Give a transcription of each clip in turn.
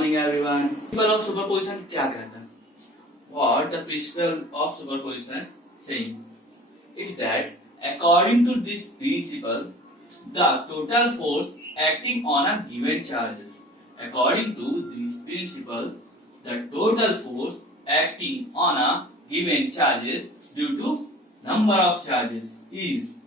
morning everyone. Principle of superposition क्या कहता है? What the principle of superposition saying is that according to this principle, the total force acting on a given charges. According to this principle, the total force acting on a given charges due to number of charges is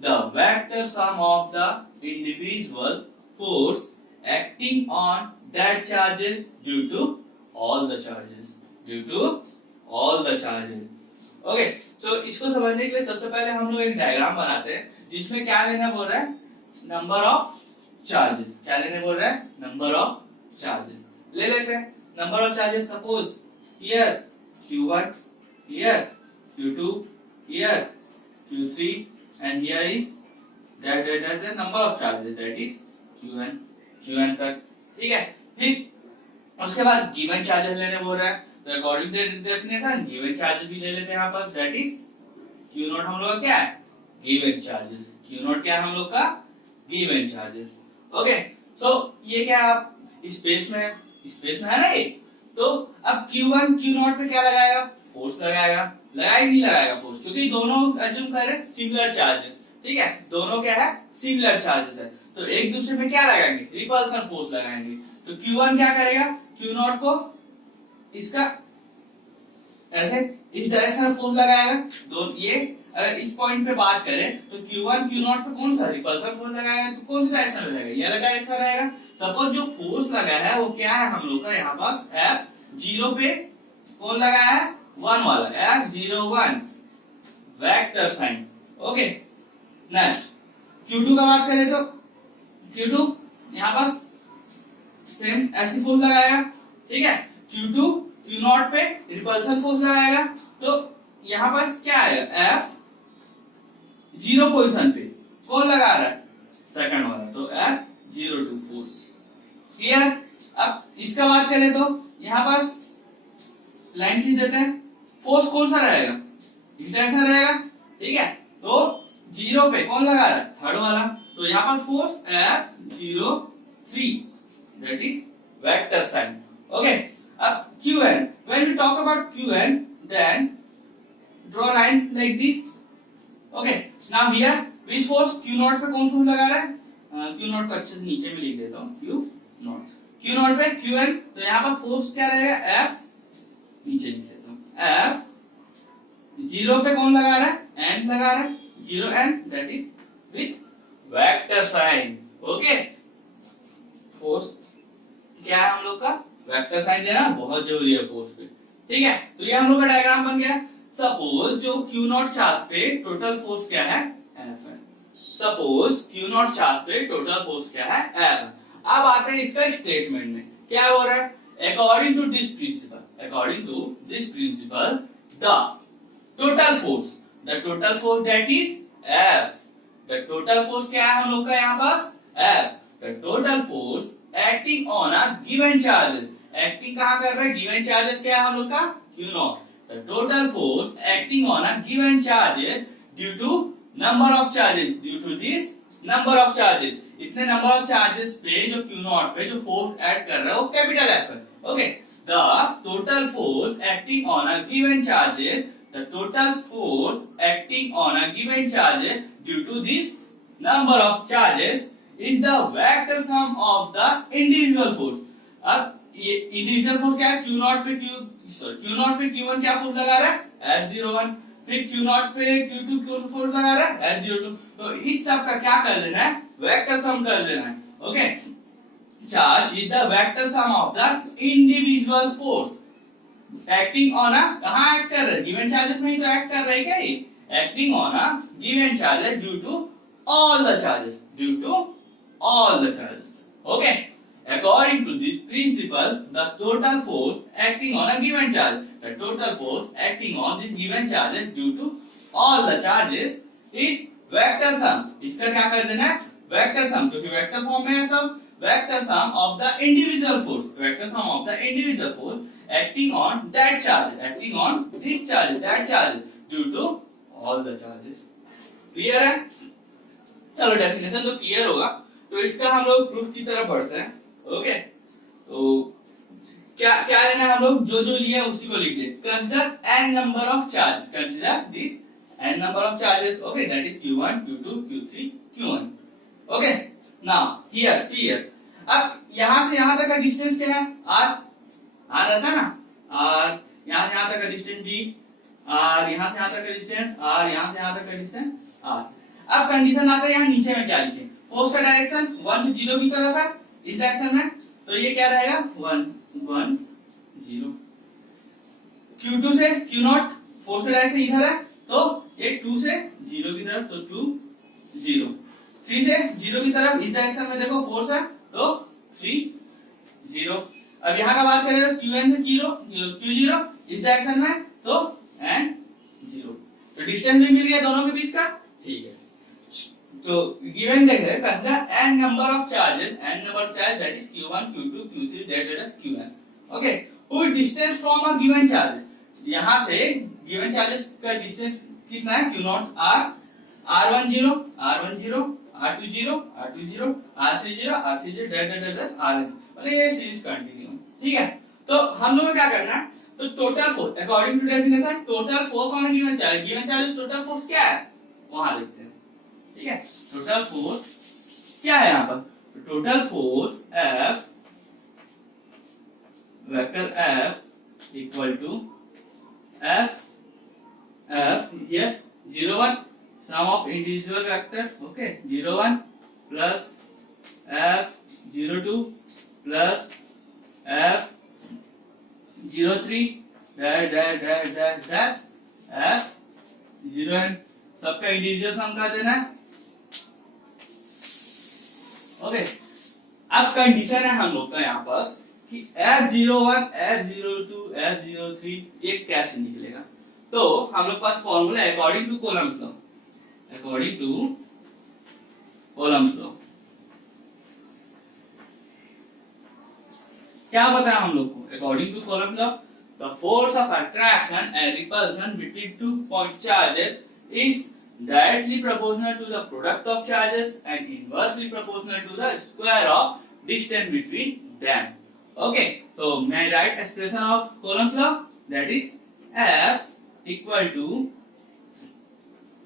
the vector sum of the individual force acting on that charges due to all the charges. Due to all the charges. Okay, तो इसको समझने के लिए सबसे पहले हम लोग एक डायग्राम बनाते हैं जिसमें क्या लेना बोल रहा है, नंबर ऑफ चार्जेस. क्या लेने बोल रहा है, नंबर ऑफ चार्जेस. ले लेते हैं number of charges. Suppose here Q1, here Q2, here Q3 and here is that the number of charges, that is Qn तक. ठीक है. फिर उसके बाद गिवन चार्जेस लेने बोल रहा है, तो according to definition given charges भी ले लेते हैं यहाँ पर. दैट इज Q0 हम लोग का क्या है, गिवन चार्जेस. Q0 क्या है हम लोग का, गिवन चार्जेस. ओके, सो ये क्या आप स्पेस में है ना ये. तो अब Q1 Q0 पे क्या लगाएगा, फोर्स लगाएगा. नहीं लगाएगा फोर्स, क्योंकि दोनों अज्यूम कर रहे हैं सिमिलर चार्जेस. ठीक है, दोनों क्या है, सिमिलर चार्जेस है. तो एक दूसरे पे क्या लगाएंगे, रिपल्सन फोर्स लगाएंगे. तो Q1 क्या करेगा, Q0 को इसका ऐसे इस डायरेक्शन में फोर्स लगाएगा. दोनों ये अगर इस पॉइंट पे बात करें तो Q1 Q0 पे कौन सा रिपल्सन फोर्स लगाएगा, तो कौन सा डायरेक्शन में लगाएगा, ये वाला डायरेक्शन रहेगा. सपोज जो फोर्स लगा है वो क्या है हम लोग का यहाँ पास F0 पे कौन लगाया है, 1 वाला, F01 vector sign. Okay, next Q2 का बात करें तो Q2 यहाँ पास सेम ऐसी फोर्स लगाएगा. ठीक है, Q2 Q0 पे रिपल्सन फोर्स लगाएगा. तो यहाँ पास क्या आएगा, F0 पोजीशन पे कौन लगा रहा है, सेकंड वाला, तो F02 फोर्स. क्लियर. अब इसका बात करें तो यहाँ पास लाइन खींच देते हैं. फोर्स कौन सा रहेगा, इस डायरेक्शन रहेगा. ठीक है, तो 0 पे कौन लगा रहा है, थर्ड वाला. तो यहाँ पर force F03, that is vector sign. Okay, अब Qn, when we talk about Qn, then draw line like this. Okay, now here which force, Q0 पे कौन फोर्स लगा रहा है, Q0 को अच्छे से नीचे में लिख देता हूँ, Q0 पे Qn. तो यहाँ पर फोर्स क्या रहेगा, F नीचे लिख देता हूँ, F0 पे कौन लगा रहा है, N लगा रहा है, 0N, that is with vector sign. Okay, force क्या है हम लोग का, वेक्टर साइन देना बहुत जरूरी है फोर्स पे. ठीक है, तो ये हम लोग का डायग्राम बन गया. सपोज जो Q0 चार्ज पे टोटल फोर्स क्या है, F है. सपोज Q0 चार्ज पे टोटल फोर्स क्या है, F. अब आते हैं इसका स्टेटमेंट में, क्या हो रहा है, according to this principle the total force that is F. The total force क्या है हम लोग का यहाँ पास, F. The total force acting on a given charges. Acting कहाँ कर रहा है, गिवन चार्जेस क्या है हम लोग का, Q0. The total force acting on a given charges due to number of charges. Due to this number of charges, इतने number of charges पे जो Q0 पे जो force add कर रहा है वो कैपिटल F है. Okay, the total force acting on a given charges, the total force acting on a given charges due to this number of charges is the vector sum of the individual force. अब ये individual force क्या है, Q0 पे Q1 क्या force लगा रहा है, F01. फिर Q0 पे Q2 कौन फोर्स लगा रहा है, F02. तो इस सब का क्या कर देना है, वेक्टर सम कर देना है. Okay, charge is the vector sum of the individual force acting on अ, कहां एक्ट कर रहा है, गिवन चार्जेस में ही तो एक्ट कर रहा है क्या ये, acting on a given charges due to all the charges. Okay, according to this principle, the total force acting on a given charge, the total force acting on this given charges due to all the charges is vector sum. इसका क्या कर देना है, vector sum, क्योंकि vector form में है सब. Vector sum of the individual force acting on that charge, acting on this charge, that charge due to all the charges. Clear है. चलो डेफिनेशन तो क्लियर होगा, तो इसका हम लोग प्रूफ की तरफ बढ़ते हैं. ओके, तो क्या क्या लेना है हम लोग, जो जो लिए उसी को लिख दे। Consider an number of charges, consider this an number of charges, okay, that is Q1 Q2 Q3 Q1, okay. Now here see here, अब यहां से यहां तक का डिस्टेंस क्या है, r रहता है ना, r यहां से यहां तक का डिस्टेंस d, r यहां से यहां तक का डिस्टेंस r, यहां से यहां तक का डिस्टेंस r। अब कंडीशन आता है यहां नीचे में क्या लिखें, फोर्स का डायरेक्शन 1 से 0 की तरफ है इस डायरेक्शन में, तो ये क्या रहेगा 1 1 0। Q2 से Q0 फोर्स का डायरेक्शन इधर है, तो ये 2 से 0 की तरफ, तो 2 0। 3 से 0 की तरफ इस डायरेक्शन में देखो फोर्स है, तो 3 0। अब यहाँ का बात करें तो Qn से Q0 इस डायरेक्शन में, तो n 0। तो डिस्टेंस भी मिल गया दोनों के बीच का, ठीक है। तो गिवन देख रहे हैं, consider n number of charges, n number of charge that is Q1 Q2 Q3 that Qn, okay, who distance from a given charge, यहां से गिवन चार्जेस का डिस्टेंस कितना है, Q0 r10 r10 r20 r20 r30 r30 that r, मतलब ये series continue, ठीक है। तो हम लोगों को क्या करना है, तो total force according to definition, total force on given charge total force क्या है वहां लिखते हैं, ठीक है। टोटल फोर्स क्या है यहाँ पर, total force F vector F equal to F here 0 1 sum of individual vector, okay, 0 1 plus F 0 2 plus F 0 3 dash F 0 n, सबका इंडिविजुअल सम कर देना है, ओके। अब कंडीशन है हम लोग का यहाँ पास कि F01 F02 F03 ये कैसे निकलेगा, तो हम लोग पास फॉर्मूला है according two columns law, according two columns law क्या बताया हम लोग को, according two columns law the force of attraction and repulsion between 2 point charges is directly proportional to the product of charges and inversely proportional to the square of distance between them, okay। so may I write expression of Coulomb's law, that is F equal to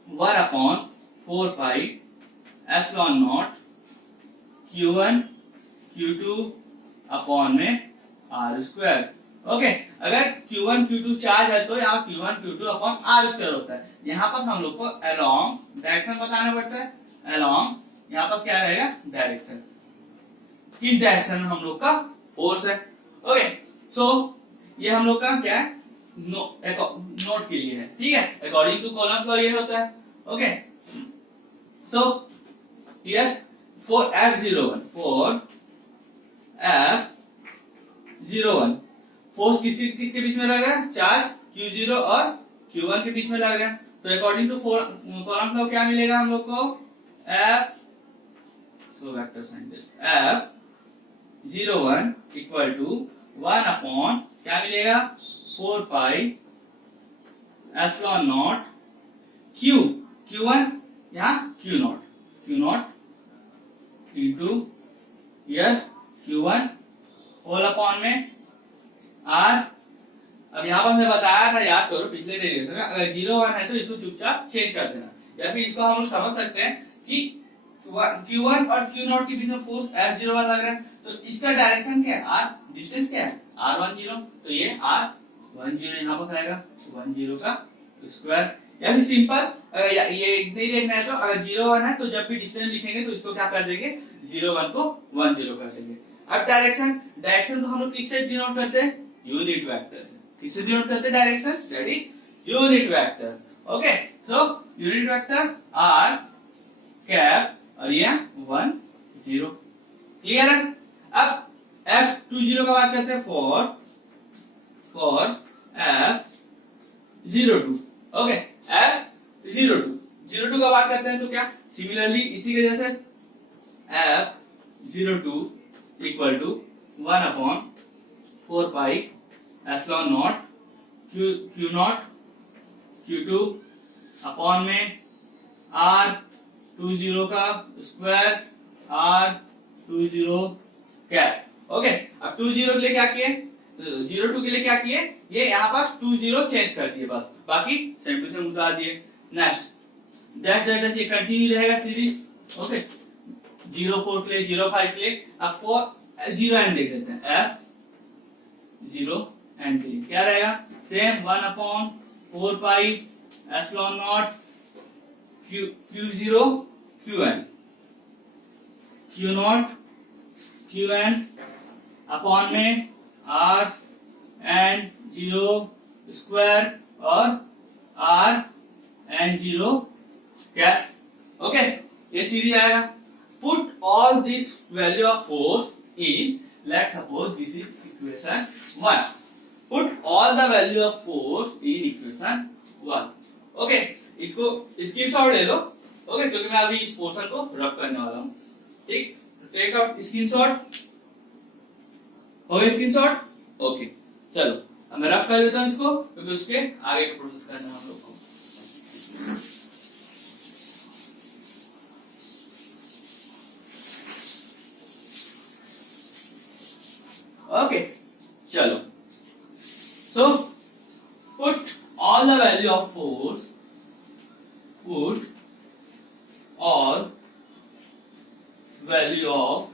1 upon 4 pi epsilon naught Q1 Q2 upon में R square, okay. अगर Q1 Q2 charge है तो यहाँ Q1 Q2 upon R square होता है, यहाँ पर हम लोग को अलोंग डायरेक्शन बताना पड़ता है, अलोंग यहाँ पर क्या रहेगा डायरेक्शन, किस डायरेक्शन में हम लोग का फोर्स है, ओके। सो ये हम लोग का क्या है, नोट के लिए है, ठीक है, अकॉर्डिंग टू कॉलम्स लॉ ये होता है, okay. So here for F01 for F01 force किसके किसके बीच में लग रहा है, चार्ज Q0 और Q1 के बीच में लग रहा है, तो अकॉर्डिंग टू कॉलम लॉ क्या मिलेगा हम लोग को, F so vector scientist F01 equal to 1 upon क्या मिलेगा 4 pi epsilon not Q Q1 यहाँ Q0 into here Q1 whole upon में R। अब यहाँ पर मैं बताया था, याद करो पिछले डेरिवेशन में, अगर 0 1 है तो इसको चुपचाप चेंज कर देना, या फिर इसको हम लोग समझ सकते हैं कि Q1 और Q0 के बीच में फोर्स F01 लग रहा है, तो इसका डायरेक्शन क्या है, R डिस्टेंस क्या है R10, तो ये R10 यहाँ पर आएगा 10 का स्क्वायर, या फिर सिंपल अगर ये नहीं देखना है तो अगर 0 1 है तो जब भी डिस्टेंस लिखेंगे तो इसको क्या कर देंगे 0 1 को 10 कर देंगे। अब डायरेक्शन तो हम लोग किससे डिनोट करते हैं, यूनिट वेक्टर से, किससे डिनोट करते हैं direction, that is unit vector, okay. So unit vector R cap और ये 1 0, क्लियर है। अब F20 का बात करते हैं फॉर F02, ओके, F02 का बात करते हैं तो क्या सिमिलरली इसी के जैसे F02 equal to 1 upon 4 pi epsilon not Q0 Q2 upon में R20 का स्क्वायर R20 कैप, ओके। अब 20 के लिए क्या किए, जीरो टू के लिए क्या किए, ये यहाँ पास 2 0 चेंज कर दिए बस, बाकी सेम टू सेम उतार दिए। नेक्स्ट दैट ये कंटिन्यू रहेगा सीरीज। ओके 0 4 के लिए 0 5 के लिए अब 4 0 एंड देख लेते हैं, f 0 एंड के लिए क्या रहेगा, same 1 upon 4 pi epsilon not q0 qn q not qn upon में r एन 0 स्क्वायर और r एन 0 कैप। ओके ये सीरीज आएगा। Put all this value of force in, let's suppose this is equation 1, put all the value of force in equation 1। Okay इसको screenshot ले लो, okay क्योंकि मैं अभी इस portion को रब करने वाला हूं। ठीक, टेक अप स्क्रीनशॉट, हो गया स्क्रीनशॉट। ओके चलो अब मैं रब कर देता हूं इसको, क्योंकि उसके आगे का प्रोसेस करना है हम लोग को। ओके चलो, so put all the value of force, put all value of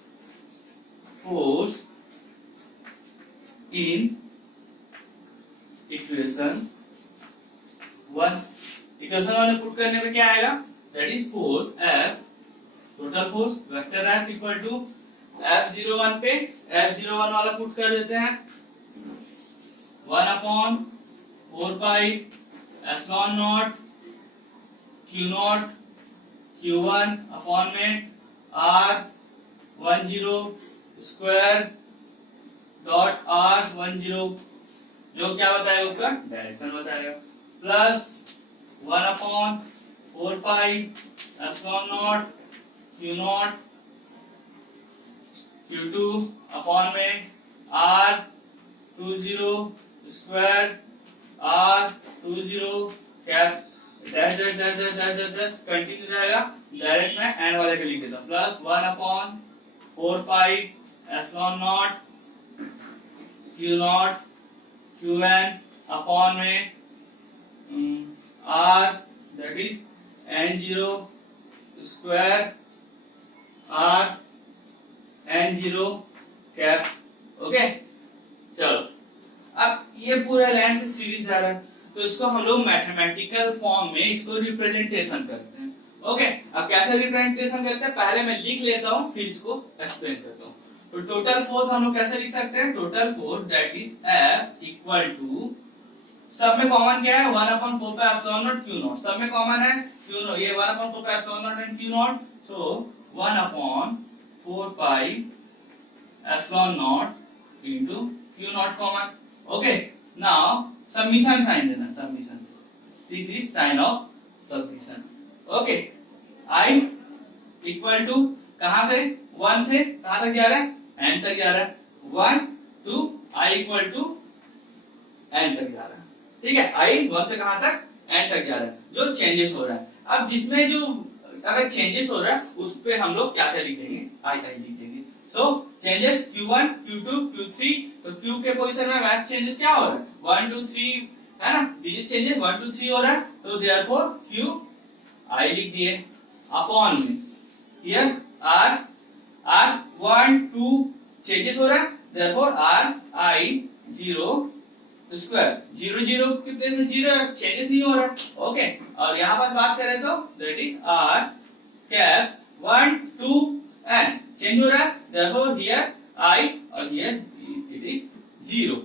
force in equation 1। Equation 1 में पुट करने पे क्या आएगा, that is force F, total force vector F equal to F01 पे F01 वाला पुट कर देते हैं, 1 upon 4 pi epsilon not Q not Q1 upon में R10 स्क्वायर डॉट R10, जो क्या बताएगा उसका डायरेक्शन बताएगा, plus 1 upon 4 pi epsilon not Q not Q2 upon में R20 square R20 cap, dash continue रहेगा, डायरेक्ट में एन वाले के लिख देता हूं, plus 1 upon 4 pi epsilon not Q not Qn upon में R that is N0 square R N0 cap. Okay चलो अब ये पूरा लाइन से सीरीज आ रहा है, तो इसको हम लोग मैथमेटिकल फॉर्म में इसको रिप्रेजेंटेशन करते हैं। ओके अब कैसे रिप्रेजेंटेशन करते हैं, पहले मैं लिख लेता हूं फिर इसको एक्सप्लेन करता हूं। तो टोटल फोर्स हम लोग कैसे लिख सकते हैं, total force that is F equal to, सब में कॉमन क्या है, 1 upon 4 pi epsilon not Q naught, सब में कॉमन है Q नॉट, ये 1 upon 4 pi epsilon naught and Q naught, so 1 upon 4 pi epsilon naught into Q naught common. Okay now submission sign देना, submission, this is sign of submission. Okay I equal to कहां से 1 से कहां तक जा रहा है, n तक जा रहा है, 1 to I equal to n तक जा रहा है। ठीक है, I 1 से कहां तक n तक जा रहा है, जो चेंजेस हो रहा है। अब जिसमें जो अगर चेंजेस हो रहा है उस पे हम लोग क्या क्या लिख देंगे, I लिख देंगे। सो चेंजेस Q1 Q2 Q3, तो Q के पोजीशन में मैच चेंजेस क्या हो रहा है 1 2 3 है ना, डिजिट चेंजेस 1 2 3 हो रहा है, तो देयरफॉर Q I लिख दिए अपॉन में हियर R 1 2 चेंजेस हो रहा है, देयरफॉर R I 0 स्क्वायर, 0 0 के प्लेस में 0 चेंजेस नहीं हो रहा। ओके और यहाँ पर बात करें तो that is R cap 1 2 n change हो रहा है, देयरफॉर हियर I और here it is 0।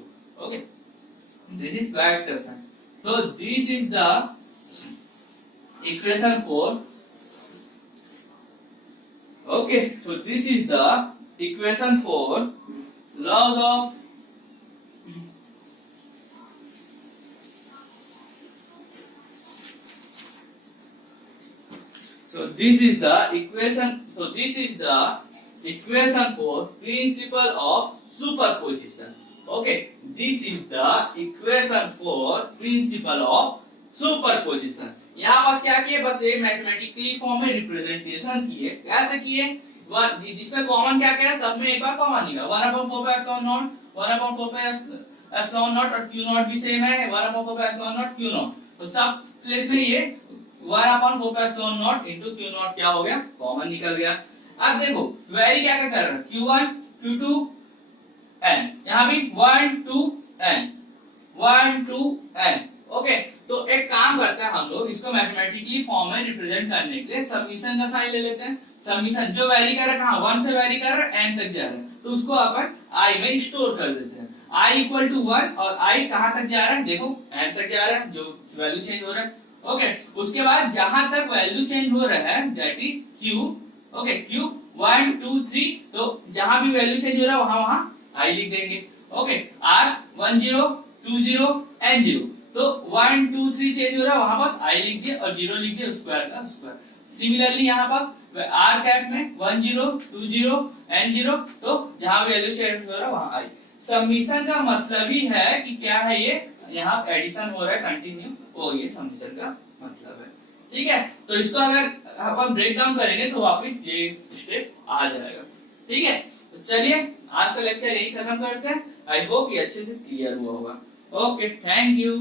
Okay this is vector sign, so this is the equation for, okay so this is the equation for laws of this is the equation for principle of superposition। okay this is the equation for principle of superposition। यहाँ बस क्या किए, बस ये mathematically form में representation किए, कैसे किए, जिसमें कॉमन क्या क्या है, सब में एक बार कॉमन निकाला, 1 upon 4 pi epsilon not 1 upon 4 pi epsilon not और क्यू नॉट भी सेम है, 1 upon 4 pi epsilon not Q not, तो सब प्लेस में ये 1 upon 4 pi epsilon naught into Q not क्या हो गया, कॉमन निकल गया। अब देखो वेरी क्या क्या कर रहा है, q1 q2 n, यहाँ भी 1 2 n 1 2 n, ओके। तो एक काम करते हैं हम लोग, इसको मैथमेटिकली फॉर्म में रिप्रेजेंट करने के लिए समीशन का साइन ले लेते हैं। समीशन जो वेरी कर रहा है कहाँ, 1 से वेरी कर रहा है n तक जा रहा है, तो उसको अपन i में स्टोर कर देते हैं। i इक्वल टू 1 और i कहाँ तक जा रहा है, देखो n तक जा रहा है, जो वैल्यू चेंज हो रहा है, ओके। उसके बाद जहां तक वैल्यू चेंज हो रहा है that is q, okay, q 1 2 3, तो जहां भी वैल्यू चेंज हो रहा है वहां वहां i लिख देंगे, ओके। r 1 0 2 0 n 0, तो 1 2 3 चेंज हो रहा है वहां पास i लिख दिया और 0 लिख दिया, स्क्वायर का स्क्वायर। सिमिलरली यहाँ पास r कैप में 1 0 2 0 n 0, तो जहां वैल्यू चेंज हो रहा है वहां i। समीशन का मतलब ही है कि क्या है, ये यहाँ एडिशन हो रहा है कंटिन्यू, वो ये समीशन का मतलब है, ठीक है। तो इसको अगर अपन ब्रेक डाउन करेंगे तो वापस ये स्टेप आ जाएगा, ठीक है। तो चलिए आज का लेक्चर यही खत्म करते हैं। आई होप ये अच्छे से क्लियर हुआ होगा। Okay, thank you.